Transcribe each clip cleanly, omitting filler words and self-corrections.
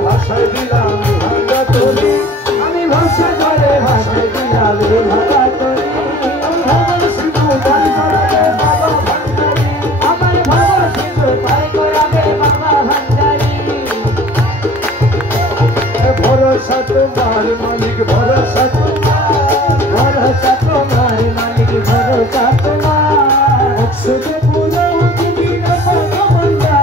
ভাষায় দিলাম ভাঙা তরি আমি ভাষা করে ভাষায় দিলাম ভাঙা তরি ভাঙা সিন্ধু তাই করাবে বাবা ভান্ডারি আমার ভাঙা সিন্ধু তাই করাবে বাবা ভান্ডারি ভরসা তোমার মালিক ভরসা তোমার ভরসা তোমার মালিক ভরসা তোমার অক্ষরে পুরো তুমি না পাগলা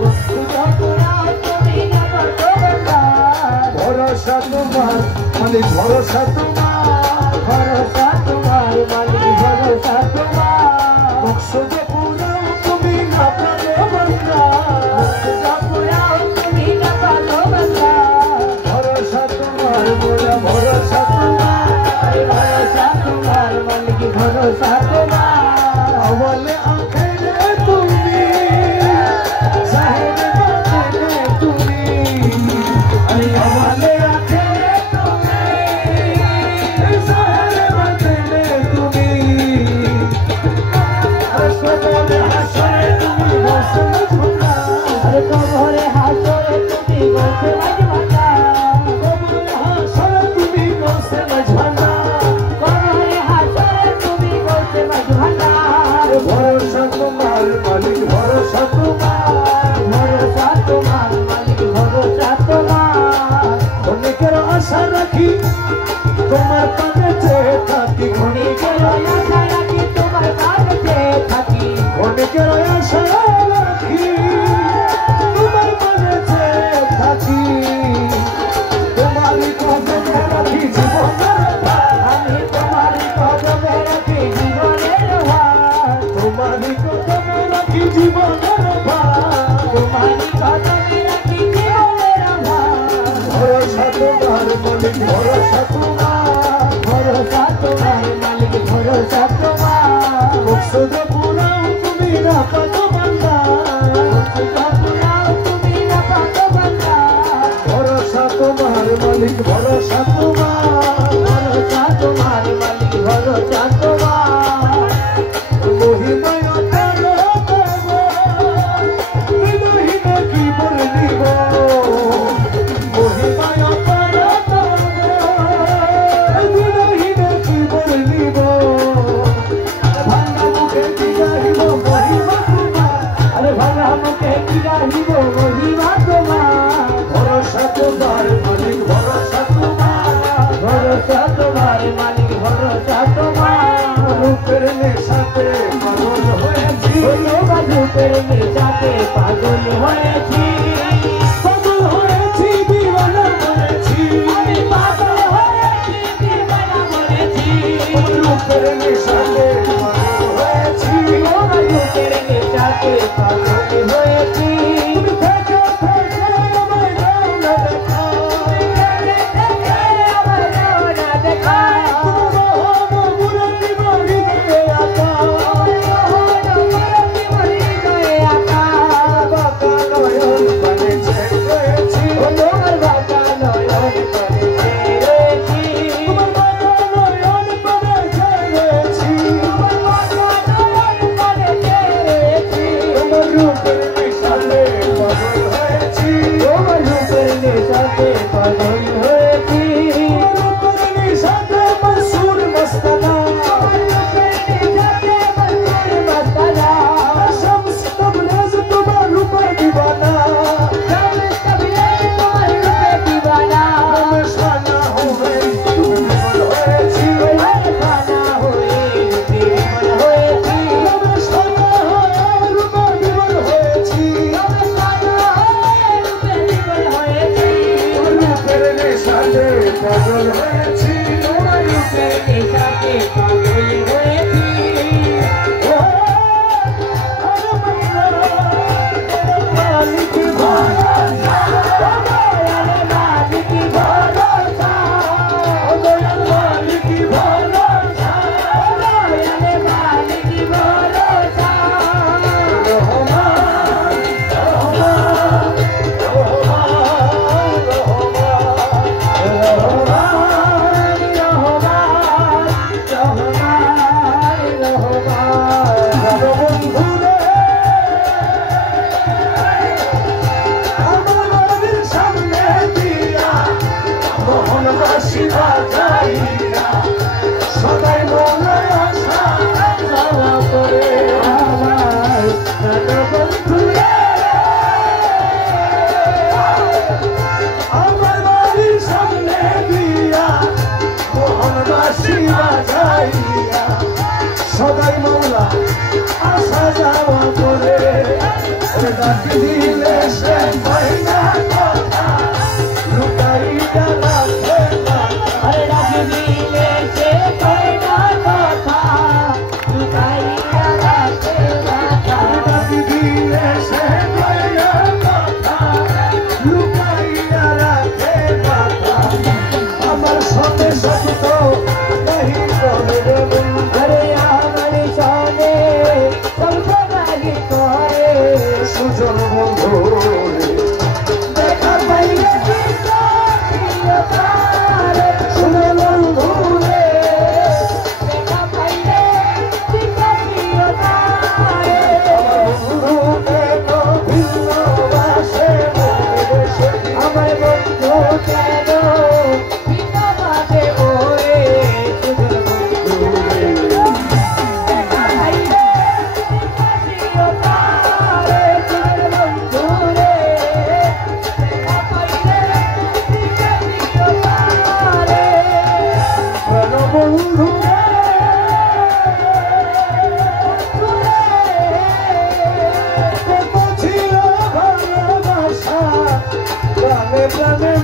অক্ষরে পুরো তুমি না পাগলা ভরসা তোমার মালিক ভরসা তোমার ভরসা তোমার মালিক ভরসা তোমার অক্ষরে পুরো তুমি না পাগলা অক্ষরে পুরো তুমি না পাগলা ভরসা তোমার মোরা ভরসা তোমার ভরসা তোমার মালিক ভরসা তোমার আওয়ালে আখেরে তুমি সাহেবে বাতেনে তুমি আরে আওয়ালে আখেরে তুমি সাহেবে বাতেনে তুমি হাসরে হাসরে তুমি বসে ঝুলা আরে কবরে হাসরে তুমি বসে মাজমাতা কবরে হাসরে তুমি বসে মাজমাতা কবরে হাসরে তুমি বসে মাজমাতা ভরসা তোমার মালিক ভরসা তোমার ভরসা তোমার মালিক ভরসা তোমার অনেকের আশা রাখি তোমার কাছে থাকি অনেকের আশা রাখি তোমার কাছে থাকি অনেকের আশা রাখি তোমার কাছে থাকি তোমারই কদমে রাখি জীবনের আমি তোমারই কদমে রাখি জীবনের ভার তোমারই কদমে রাখি জীবনের ভার তোমারই কদমে রাখি জীবনের ভার ভরসা তোমার মালিক ভরসা তোমার ভরসা তোমার মালিক ভরসা তোমার মুকসুদ পুরাও তুমি না পাতো বান্দা মুকসুদ পুরাও তুমি না পাতো বান্দা ভরসা তোমার মালিক ভরসা তোমার ভরসা তোমার মালিক ভরসা তোমার মহিমায় তার হৃদয়হীনে কি বলে নিব মহিমায় তার হৃদয়হীনে কি বলে নিব ভাঙা মুখে কি গাহিব মহিমা তোমার আরে ভাঙা মুখে কি গাহিব মহিমা তোমার ভরসা তোমার মালিক ভরসা তোমার ভরসা তোমার মালিক ভরসা তোমার রূপের নেশাতে পাগল হয়েছি রূপের নেশাতে পাগল হয়েছি পাগল হয়েছি দিওয়ানা হয়েছি আমি পাগল হয়েছি দিওয়ানা হয়েছি রূপের নেশাতে পাগল হয়েছি রূপের নেশাতে পাগল হয়েছি Oh,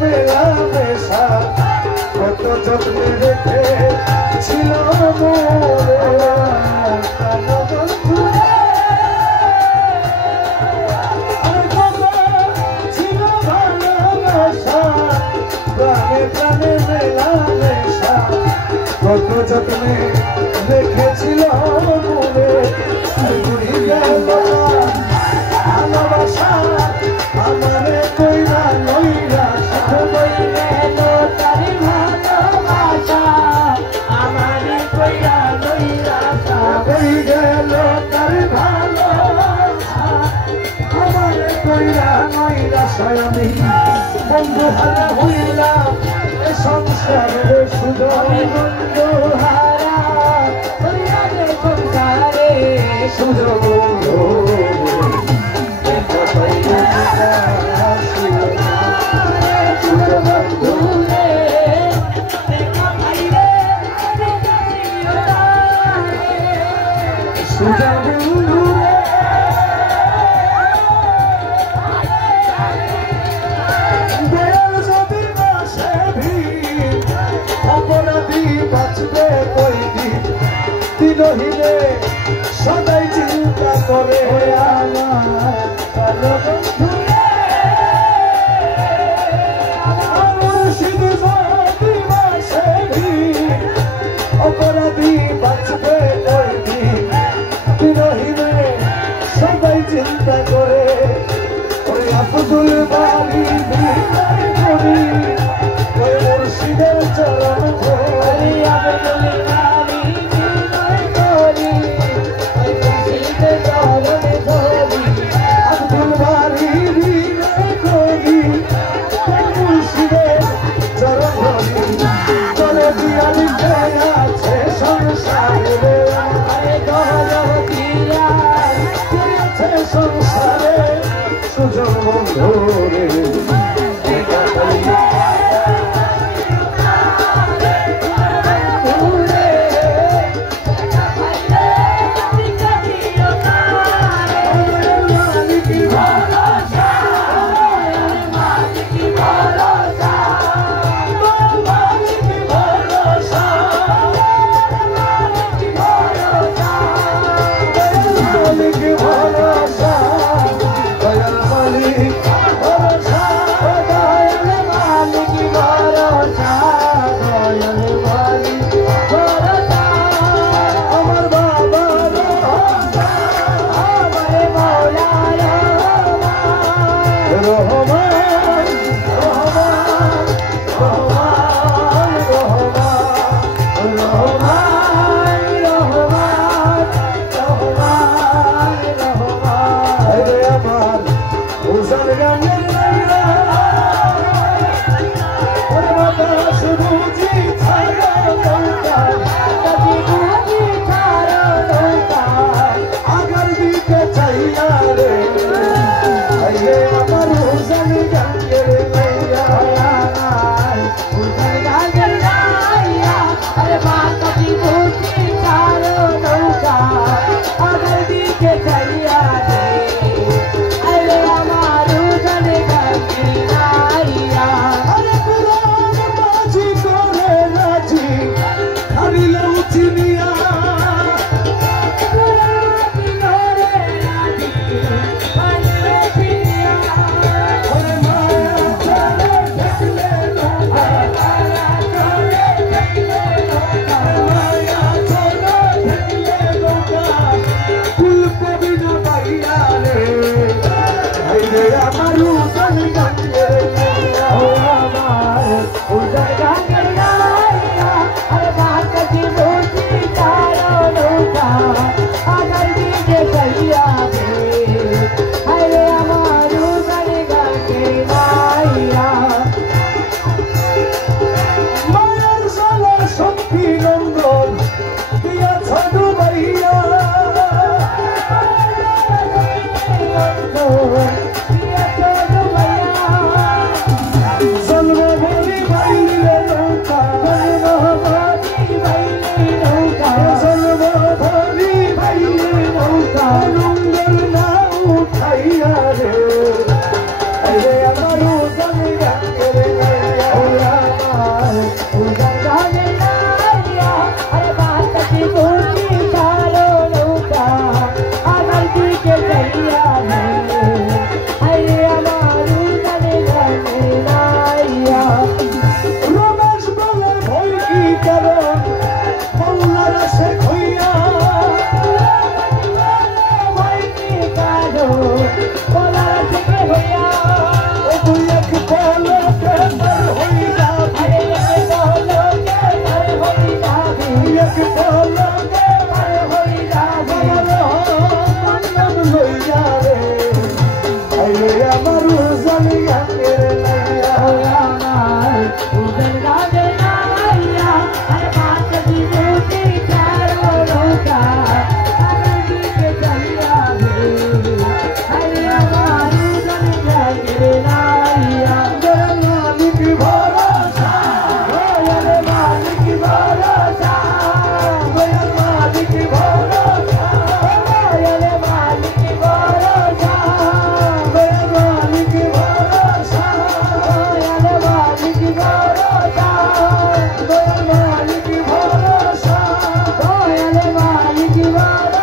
মেলা মেশা কত যত্নে রেখে ছিল ছিল ভালোবাসা প্রাণে প্রাণে মেলা মেশা কত যত্নে রেখেছিল মনে ঘুরি গেল ভালোবাসা আমারে কইরা লইরা কই গেল তার ভালোবাসা আমারে কইরা লইরা কই গেল তার ভালোবাসা আমারে কইরা লইরা আমি বন্ধু হারা হইলাম এ সংসারে সুযোগ বন্ধু হারা হইয়া রে সংসারে সুযোগ অপরাধী বাঁচবে কয়দিন দিনহীনে সদাই চিন্তা করে আমার ভালো বন্ধু অপরাধী বাঁচবে কয়দিন দিনহীনে সবাই চিন্তা করে ওই আব্দুল বাড়ি করি ওই মুর্শিদের চরণ ধরি আব্দুল বাড়ি বিনয় করি ওই মুর্শিদের চরণ ধরি আব্দুল বাড়ি বিনয় করি ওই মুর্শিদের চরণ ধরি চলে দিয়ালিতে আছে সংসারে আরে দরদিয়া আছে সংসারে সুজন বন্ধুরে उधर गावे नाया अरे बात की मोटी चारो रोका अरे के चलिया अरे हमारी जन जागे नाया मालिक भरोसा अरे मालिक भरोसा मालिक भरोसा अरे मालिक भरोसा मालिक भरोसा अरे मालिक भरोसा मालिक भरोसा अरे मालिक भरोसा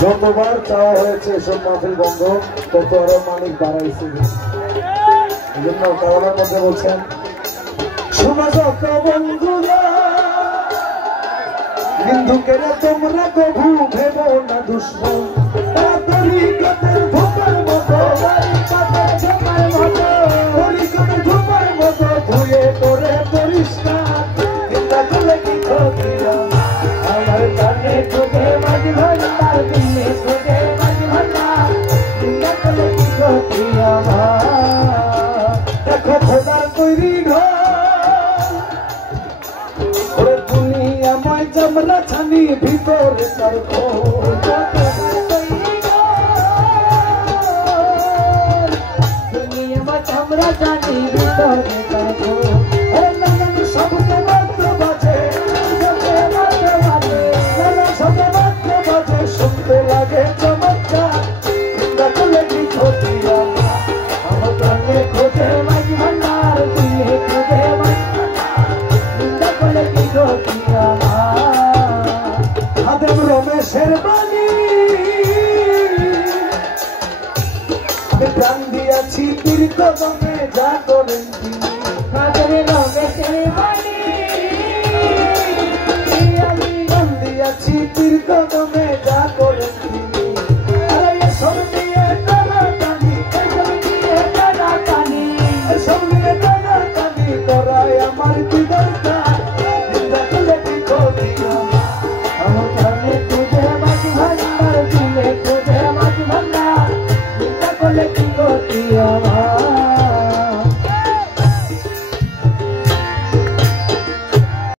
যতবার চাওয়া হয়েছে এসব মাহফিল বন্ধ তত আরো মালিক বাড়াইছে এই জন্য কারণের মধ্যে বলছেন শোনা যত বন্ধুরা হিন্দুকের তোমরা কভু ভেব না দুশ্মন তরিকতের ধোপার মতো তরিকতের ধোপার মতো ধুয়ে করে পরিষ্কার চিন্তা করলে কি ক্ষতি আমার কানে তোকে মাঝ ভান্ডার দিলে তোকে মাঝ ভান্ডার চিন্তা করলে কি ক্ষতি আমার দেখো খোদার তৈরি ঘর দুনিয়াময় চামড়া ছানি ভিতরে তার আমরা জানি ভিতরে সবকে মাত্র বাজে সবে মাত্র বাজে শুনতে লাগে চমৎকার চিন্তা করলে কি ক্ষতি আমার প্রাণে খোঁজে মাঝ ভান্ডার দিলে তোকে মাঝ ভান্ডার চিন্তা করলে কি ক্ষতি আমার কদমে যা করেন তিনি কাদের রমেশে বাণী আমি বন্দি আছি পীর কদমে যা করেন তিনি আরে এসব নিয়ে টানাটানি এসব নিয়ে টানাটানি এসব নিয়ে টানাটানি করায় আমার কি দরকার চিন্তা করলে কি ক্ষতি আমার আমার কানে খুঁজে মাঝ ভান্ডার দিলে খুঁজে মাঝ ভান্ডার চিন্তা করলে কি